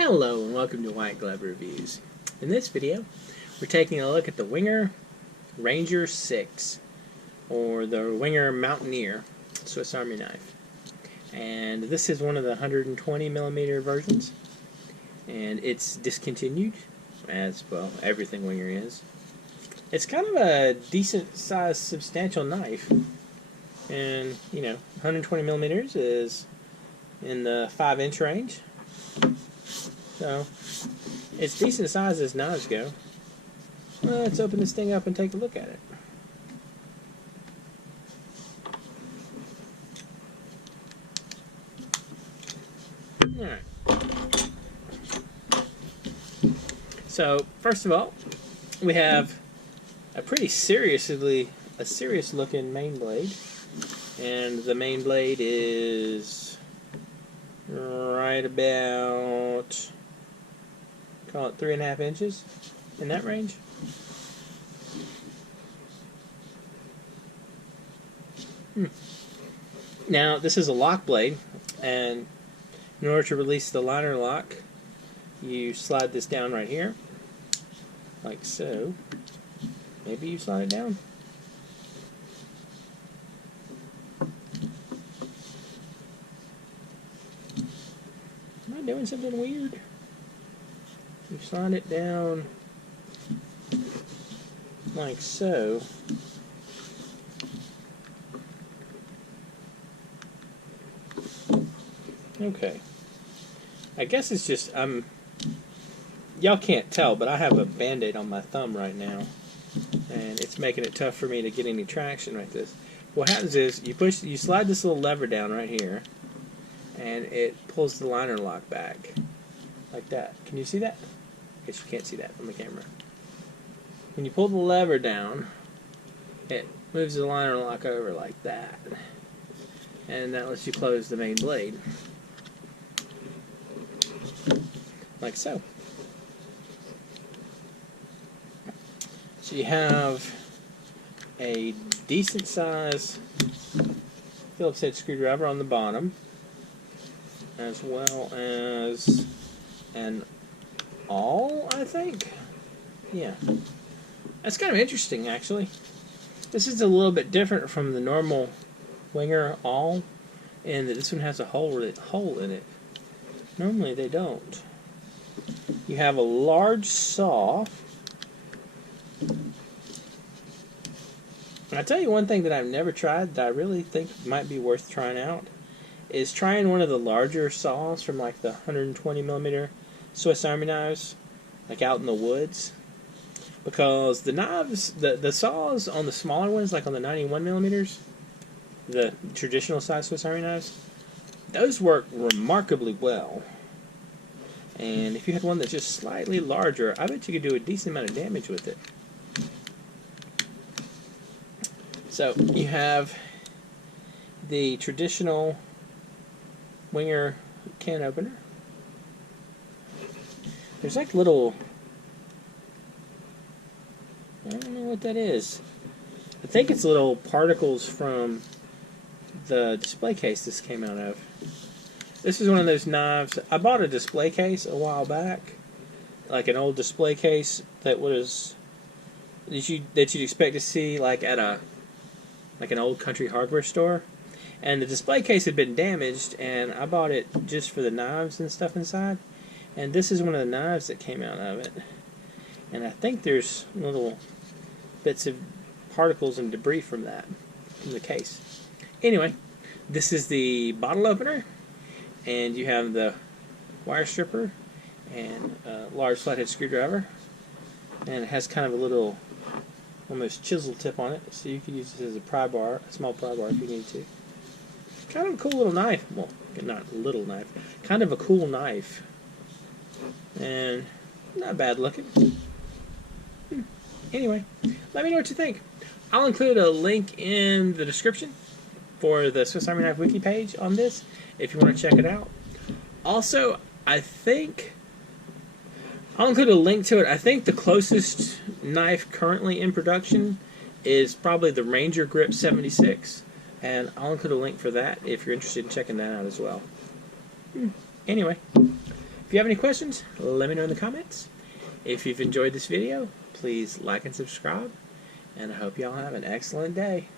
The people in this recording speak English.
Hello and welcome to White Glove Reviews. In this video, we're taking a look at the Wenger Ranger 6, or the Wenger Mountaineer Swiss Army knife. And this is one of the 120mm versions, and it's discontinued, as well everything Wenger is. It's kind of a decent sized, substantial knife, and 120mm is in the 5-inch range. So, it's decent size as knives go. Well, let's open this thing up and take a look at it. Alright. So, first of all, we have a pretty serious looking main blade. And the main blade is right about, call it 3.5 inches, in that range. Now, this is a lock blade, and in order to release the liner lock, you slide this down right here, like so. Maybe you slide it down. Am I doing something weird? You slide it down like so. Okay. I guess it's just, y'all can't tell, but I have a band-aid on my thumb right now, and it's making it tough for me to get any traction like this. What happens is, you slide this little lever down right here, and it pulls the liner lock back, like that. Can you see that? I guess you can't see that on the camera. When you pull the lever down, it moves the liner lock over like that, and that lets you close the main blade, like so. So you have a decent size Phillips head screwdriver on the bottom, as well as an awl, I think. Yeah. That's kind of interesting, actually. This is a little bit different from the normal Wenger awl, in that this one has a hole in it. Normally they don't. You have a large saw. I'll tell you one thing that I've never tried that I really think might be worth trying out is trying one of the larger saws from like the 120mm Swiss Army knives, like out in the woods. Because the knives, the saws on the smaller ones, like on the 91mm, the traditional size Swiss Army knives, those work remarkably well. And if you had one that's just slightly larger, I bet you could do a decent amount of damage with it. So you have the traditional Wenger can opener. There's like little, I don't know what that is. I think it's little particles from the display case this came out of. This is one of those knives. I bought a display case a while back, like an old display case that was that you'd expect to see like at an old country hardware store. And the display case had been damaged, and I bought it just for the knives and stuff inside. And this is one of the knives that came out of it. And I think there's little bits of particles and debris from that, from the case. Anyway, this is the bottle opener, and you have the wire stripper and a large flathead screwdriver. And it has kind of a little, almost chisel tip on it, so you can use this as a pry bar, a small pry bar if you need to. Kind of a cool little knife. Well, not little knife. Kind of a cool knife. And not bad looking. Anyway, let me know what you think. I'll include a link in the description for the Swiss Army Knife Wiki page on this, if you want to check it out. Also, I think I'll include a link to it. I think the closest knife currently in production is probably the Ranger Grip 76. And I'll include a link for that if you're interested in checking that out as well. Anyway, If you have any questions, let me know in the comments. If you've enjoyed this video, please like and subscribe, and I hope y'all have an excellent day.